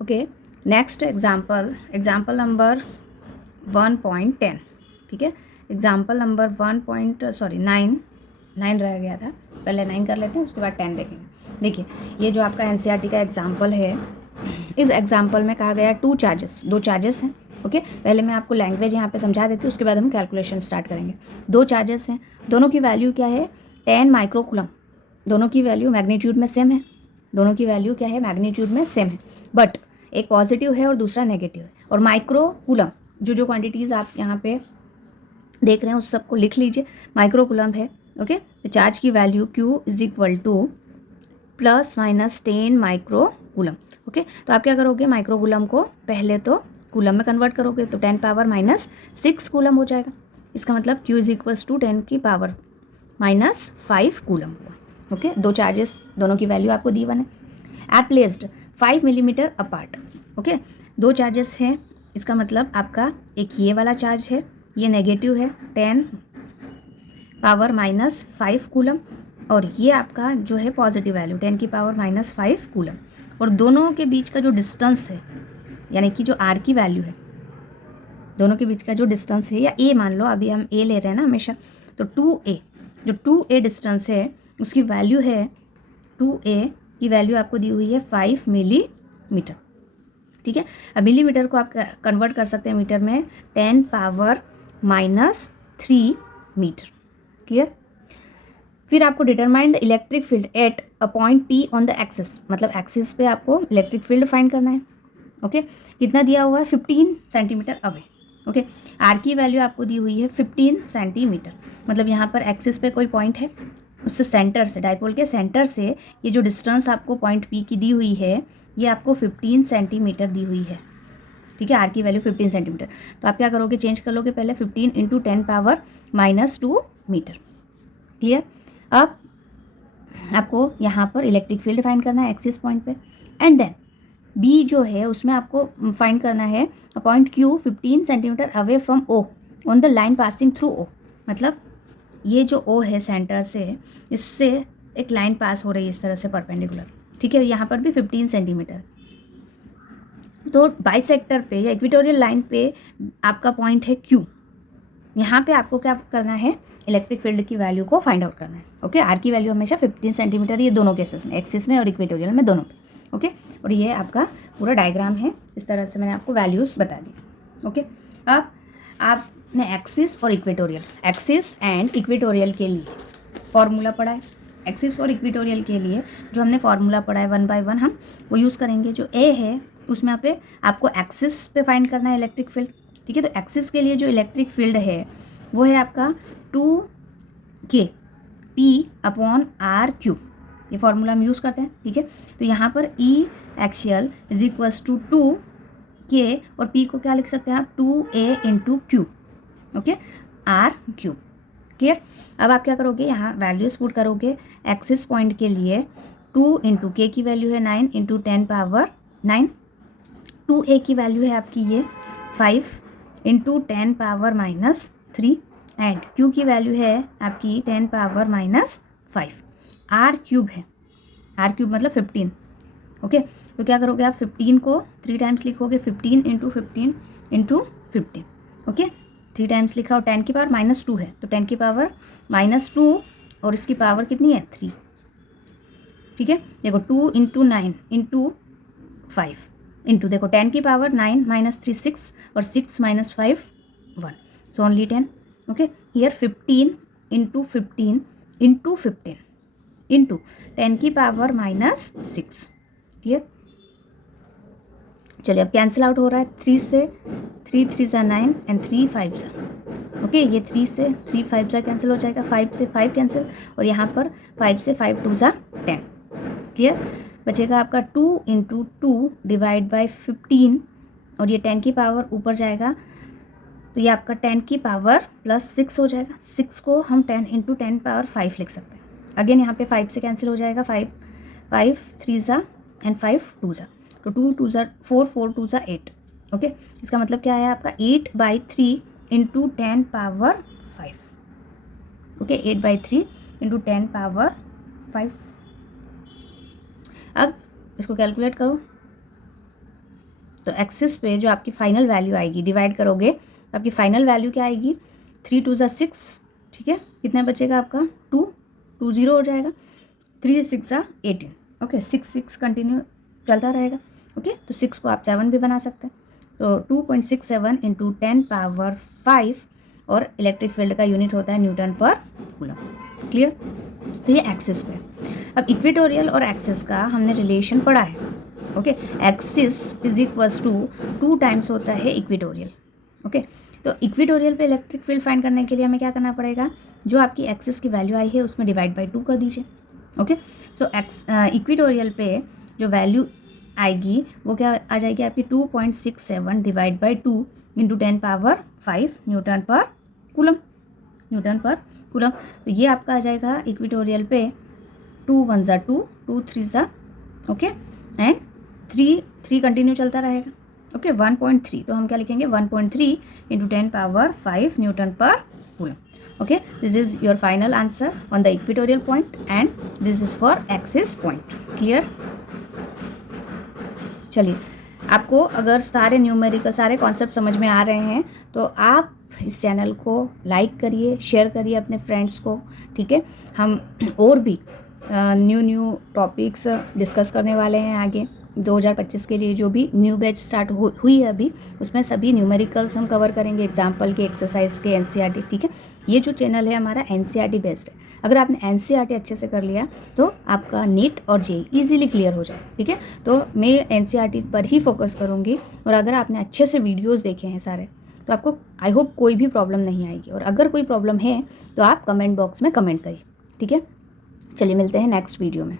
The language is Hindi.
ओके, नेक्स्ट एग्जाम्पल नंबर 1.10, ठीक है। एग्जाम्पल नंबर 9 रह गया था, पहले 9 कर लेते हैं, उसके बाद 10 देखेंगे। देखिए, ये जो आपका एनसीईआरटी का एग्जाम्पल है, इस एग्जाम्पल में कहा गया 2 चार्जेस हैं। ओके, पहले मैं आपको लैंग्वेज यहाँ पे समझा देती हूँ, उसके बाद हम कैलकुलेशन स्टार्ट करेंगे। 2 चार्जेस हैं, दोनों की वैल्यू क्या है, 10 माइक्रोकूलम। दोनों की वैल्यू मैग्नीट्यूड में सेम है, दोनों की वैल्यू क्या है, मैग्नीट्यूड में सेम है, बट एक पॉजिटिव है और दूसरा नेगेटिव है। और माइक्रोकूलम, जो क्वांटिटीज़ आप यहाँ पे देख रहे हैं उस सबको लिख लीजिए, माइक्रोकूलम है। ओके, तो चार्ज की value Q is equal to ±10 microcoulomb. Okay, तो आप क्या करोगे, माइक्रोकूलम को पहले तो कूलम में कन्वर्ट करोगे तो 10⁻⁻6 कूलम हो जाएगा। इसका मतलब Q is equals to 10⁻⁻5 coulomb हुआ। ओके, 2 चार्जेस, दोनों की वैल्यू आपको दी वन है। At placed 5 millimetre apart. Okay, 2 charges हैं, इसका मतलब आपका एक ये वाला चार्ज है, ये नेगेटिव है 10⁻⁻5 कूलम, और ये आपका जो है पॉजिटिव वैल्यू 10⁻⁻5 कूलम। और दोनों के बीच का जो डिस्टेंस है, यानी कि जो R की वैल्यू है, दोनों के बीच का जो डिस्टेंस है, या A मान लो, अभी हम A ले रहे हैं ना हमेशा, तो 2A, जो 2A डिस्टेंस है उसकी वैल्यू है, 2A की वैल्यू आपको दी हुई है 5 मिलीमीटर। ठीक है, अब मिलीमीटर को आप कन्वर्ट कर सकते हैं मीटर में, 10⁻³ मीटर। क्लियर। फिर आपको determine the electric field at a point P on the axis, मतलब एक्सिस पे आपको इलेक्ट्रिक फील्ड फाइंड करना है। ओके, कितना दिया हुआ है, 15 सेंटीमीटर अवे। ओके, R की वैल्यू आपको दी हुई है 15 सेंटीमीटर, मतलब यहाँ पर एक्सिस पे कोई पॉइंट है, उससे सेंटर से, डाइपोल के सेंटर से ये जो डिस्टेंस आपको पॉइंट P की दी हुई है, ये आपको 15 सेंटीमीटर दी हुई है। ठीक है, R की वैल्यू 15 सेंटीमीटर, तो आप क्या करोगे, चेंज कर लोगे पहले 15 × 10⁻⁻2 मीटर। क्लियर। अब आपको यहाँ पर इलेक्ट्रिक फील्ड फाइंड करना है एक्सिस पॉइंट पे, एंड देन B जो है उसमें आपको फाइंड करना है point Q 15 centimetre away from O on the line passing through O। मतलब ये जो O है सेंटर से, इससे एक लाइन पास हो रही है इस तरह से परपेंडिकुलर। ठीक है, यहाँ पर भी 15 सेंटीमीटर। तो बाइसेक्टर पे या इक्वेटोरियल लाइन पे आपका पॉइंट है Q। यहाँ पे आपको क्या करना है, इलेक्ट्रिक फील्ड की वैल्यू को फाइंड आउट करना है। ओके, R की वैल्यू हमेशा 15 सेंटीमीटर, ये दोनों केसेस में, एक्सिस में और इक्वेटोरियल में, दोनों पे। ओके, और ये आपका पूरा डायग्राम है, इस तरह से मैंने आपको वैल्यूज़ बता दी। ओके, अब आपने एक्सिस और इक्वेटोरियल, एक्सिस एंड इक्वेटोरियल के लिए फॉर्मूला पढ़ा है। एक्सिस और इक्वेटोरियल के लिए जो हमने फॉर्मूला पढ़ा है 1 बाय 1 हम वो यूज़ करेंगे। जो ए है उसमें यहाँ पे आपको एक्सिस पे फाइंड करना है इलेक्ट्रिक फील्ड। ठीक है, तो एक्सिस के लिए जो इलेक्ट्रिक फील्ड है वो है आपका 2K P/R³, ये फॉर्मूला हम यूज़ करते हैं। ठीक है, तो यहाँ पर E axial is equals to 2K, और P को क्या लिख सकते हैं आप, 2A × Q। Okay, R³। Clear. अब आप क्या करोगे, यहाँ वैल्यूज पुट करोगे एक्सिस पॉइंट के लिए। 2 × K की वैल्यू है 9 × 10⁻9, 2A की वैल्यू है आपकी ये 5 × 10⁻³ एंड Q की वैल्यू है आपकी 10⁻5। R³ है, R³ मतलब 15। ओके, तो क्या करोगे आप, 15 को 3 टाइम्स लिखोगे, 15 × 15 × 15। ओके, 3 टाइम्स लिखा, और 10 की पावर -2 है, तो 10 की पावर -2, और इसकी पावर कितनी है, 3। ठीक है, देखो 2 × 9 × 5 इंटू, देखो 10 की पावर 9 -3 6, और 6 - 5 1, so only 10। Okay, here 15 × 15 × 15 into 10 की पावर -6। क्लियर। चलिए, अब कैंसिल आउट हो रहा है, 3 से 3 3 ज़ा 9 एंड 3 5 ज़ा। ओके, ये 3 से 3 5 ज़ा कैंसिल हो जाएगा, 5 से 5 कैंसिल, और यहाँ पर 5 से 5 2 ज़ा 10। क्लियर। बचेगा आपका 2 × 2 डिवाइड बाय 15, और ये 10 की पावर ऊपर जाएगा, तो ये आपका 10 की पावर +6 हो जाएगा। 6 को हम 10 × 10⁻5 लिख सकते हैं। अगेन यहाँ पे 5 से कैंसिल हो जाएगा, 5 3 ज़ा एंड 5 2 ज़ा, तो 2 2 ज़ा 4 4 2 ज़ा 8। ओके, इसका मतलब क्या है आपका 8/3 × 10⁻5। ओके, 8/3 × 10⁻5। अब इसको कैलकुलेट करो, तो एक्सिस पे जो आपकी फाइनल वैल्यू आएगी, डिवाइड करोगे तो आपकी फाइनल वैल्यू क्या आएगी, 3 2 ज़ा 6, ठीक है, कितना बचेगा आपका 2 2 0 हो जाएगा, 3 6 ज़ा 18, ओके, 6 6 कंटिन्यू चलता रहेगा, ओके। तो 6 को आप 7 भी बना सकते हैं, तो 2.67 इंटू 10⁵ और इलेक्ट्रिक फील्ड का यूनिट होता है न्यूटन पर कूलम, क्लियर। तो ये एक्सिस पे। अब इक्वेटोरियल और एक्सिस का हमने रिलेशन पढ़ा है, okay. Axis is equals to 2 times होता है इक्वेटोरियल, ओके। तो इक्वेटोरियल पे इलेक्ट्रिक फील्ड फाइंड करने के लिए हमें क्या करना पड़ेगा, जो आपकी एक्सिस की वैल्यू आई है उसमें डिवाइड बाई 2 कर दीजिए, ओके। सो इक्वेटोरियल पे जो वैल्यू आएगी वो क्या आ जाएगी आपकी 2.67 डिवाइड बाई 2 इंटू 10⁵ न्यूटन पर कूलम, न्यूटन पर कूलम। तो ये आपका आ जाएगा इक्वेटोरियल पे 2 1 ज़ा 2 2 3 ज़ा, ओके, एंड 3 कंटिन्यू चलता रहेगा, ओके, 1.3। तो हम क्या लिखेंगे 1.3 इंटू 10⁵ न्यूटन पर coulomb, okay. This is your final answer on the equatorial point and this is for axis point, clear. चलिए, आपको अगर सारे न्यूमेरिकल सारे कॉन्सेप्ट समझ में आ रहे हैं तो आप इस चैनल को लाइक करिए, शेयर करिए अपने फ्रेंड्स को, ठीक है। हम और भी न्यू टॉपिक्स डिस्कस करने वाले हैं आगे 2025 के लिए। जो भी न्यू बैच स्टार्ट हुई है अभी, उसमें सभी न्यूमेरिकल्स हम कवर करेंगे, एग्जाम्पल के, एक्सरसाइज के, एनसीईआरटी, ठीक है। ये जो चैनल है हमारा एनसीईआरटी बेस्ड है। अगर आपने एनसीईआरटी अच्छे से कर लिया तो आपका नीट और जेईई ईजिली क्लियर हो जाए, ठीक है। तो मैं एनसीईआरटी पर ही फोकस करूँगी, और अगर आपने अच्छे से वीडियोज़ देखे हैं सारे तो आपको आई होप कोई भी प्रॉब्लम नहीं आएगी, और अगर कोई प्रॉब्लम है तो आप कमेंट बॉक्स में कमेंट करिए, ठीक है। चलिए, मिलते हैं नेक्स्ट वीडियो में।